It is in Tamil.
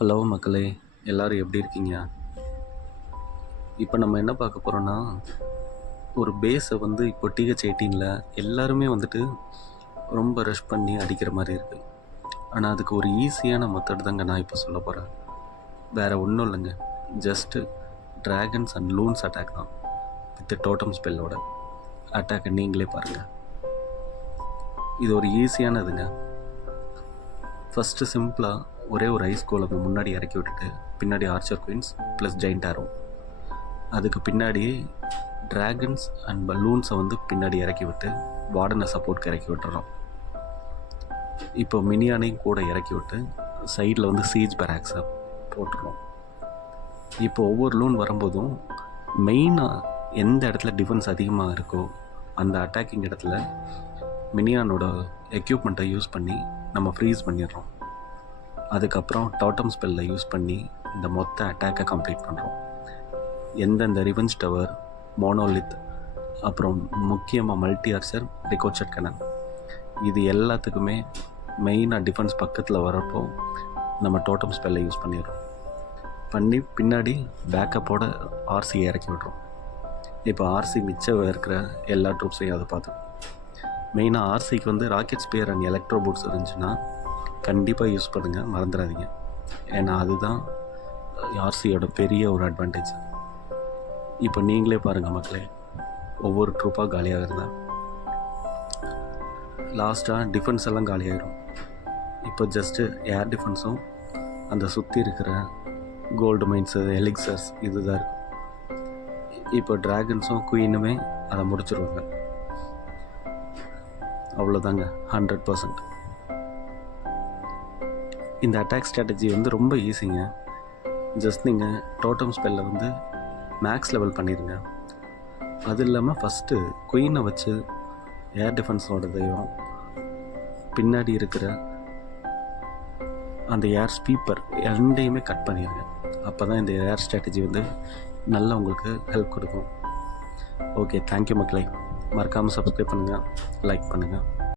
ஹலோ மக்களே, எல்லோரும் எப்படி இருக்கீங்க? இப்போ நம்ம என்ன பார்க்க போகிறோன்னா, ஒரு பேஸை வந்து இப்போ TH18 எல்லாருமே வந்துட்டு ரொம்ப ரஷ் பண்ணி அடிக்கிற மாதிரி இருக்குது. ஆனால் அதுக்கு ஒரு ஈஸியான மெத்தட் தாங்க நான் இப்போ சொல்ல போகிறேன். வேறு ஒன்றும் இல்லைங்க, ஜஸ்ட்டு ட்ராகன்ஸ் அண்ட் லூன்ஸ் அட்டாக் தான். வித் டோட்டம் ஸ்பெல்லோட அட்டாக்கை நீங்களே பாருங்கள். இது ஒரு ஈஸியானதுங்க. ஃபஸ்ட்டு சிம்பிளாக ஒரே ஒரு ஐஸ் கோலமை முன்னாடி இறக்கி விட்டுட்டு பின்னாடி ஆர்ச்சர் குயின்ஸ் ப்ளஸ் ஜெயிண்ட் ஆரோ, அதுக்கு பின்னாடி ட்ராகன்ஸ் அண்ட் பலூன்ஸை வந்து பின்னாடி இறக்கி விட்டு வார்டனை சப்போர்ட்க்கு இறக்கி விட்டுறோம். இப்போ மினியானையும் கூட இறக்கி விட்டு சைடில் வந்து சீஜ் பேராக்ஸை போட்டுறோம். இப்போ ஒவ்வொரு லூன் வரும்போதும் மெயினாக எந்த இடத்துல டிஃபென்ஸ் அதிகமாக இருக்கோ அந்த அட்டாக்கிங் இடத்துல மினியானோட எக்யூப்மெண்ட்டை யூஸ் பண்ணி நம்ம ஃப்ரீஸ் பண்ணிடுறோம். அதுக்கப்புறம் டோட்டம் ஸ்பெல்லை யூஸ் பண்ணி இந்த மொத்த அட்டாக்கை கம்ப்ளீட் பண்ணுறோம். எந்தெந்த ரிவெஞ்ச் டவர், மோனோலித், அப்புறம் முக்கியமாக மல்டி ஆர்ச்சர், ரிகோச்சட் கனன், இது எல்லாத்துக்குமே மெயினாக டிஃபென்ஸ் பக்கத்தில் வரப்போ நம்ம டோட்டம் ஸ்பெல்லை யூஸ் பண்ணி பின்னாடி பேக்கப்போட ஆர்சி இறக்கி விட்றோம். இப்போ ஆர்சி மிச்சம் இருக்கிற எல்லா ட்ரூப்ஸையும் அதை பார்த்தோம். மெயினாக ஆர்சிக்கு வந்து rocket spear and electro boots இருந்துச்சுன்னா கண்டிப்பாக யூஸ் பண்ணுங்கள், மறந்துடாதீங்க. ஏன்னா அதுதான் ஆர்சியோட பெரிய ஒரு அட்வான்டேஜ். இப்போ நீங்களே பாருங்கள் மக்களே, ஒவ்வொரு ட்ரூப்பாக காலியாக இருந்தால் லாஸ்ட்டாக டிஃபென்ஸ் எல்லாம் காலியாகிடும். இப்போ ஜஸ்ட்டு ஏர் டிஃபென்ஸும் அந்த சுற்றி இருக்கிற கோல்டு மைன்ஸு, எலிக்சர்ஸ் இதுதான் இருக்கும். இப்போ ட்ராகன்ஸும் குயினுமே அதை முடிச்சிருவாங்க. அவ்வளோதாங்க, 100%. இந்த அட்டாக் ஸ்ட்ராட்டஜி வந்து ரொம்ப ஈஸிங்க. ஜஸ்ட் நீங்கள் டோட்டம் ஸ்பெல்லை வந்து மேக்ஸ் லெவல் பண்ணிடுங்க. அது இல்லாமல் ஃபஸ்ட்டு குயினை வச்சு ஏர் டிஃபென்ஸோடதையும் பின்னாடி இருக்கிற அந்த ஏர் ஸ்பீப்பர் ரெண்டையுமே கட் பண்ணிடுங்க. அப்போ தான் இந்த ஏர் ஸ்ட்ராட்டஜி வந்து நல்லா உங்களுக்கு ஹெல்ப் கொடுக்கும். ஓகே, தேங்க்யூ மக்களே. மறக்காமல் சப்ஸ்கிரைப் பண்ணுங்கள், லைக் பண்ணுங்கள்.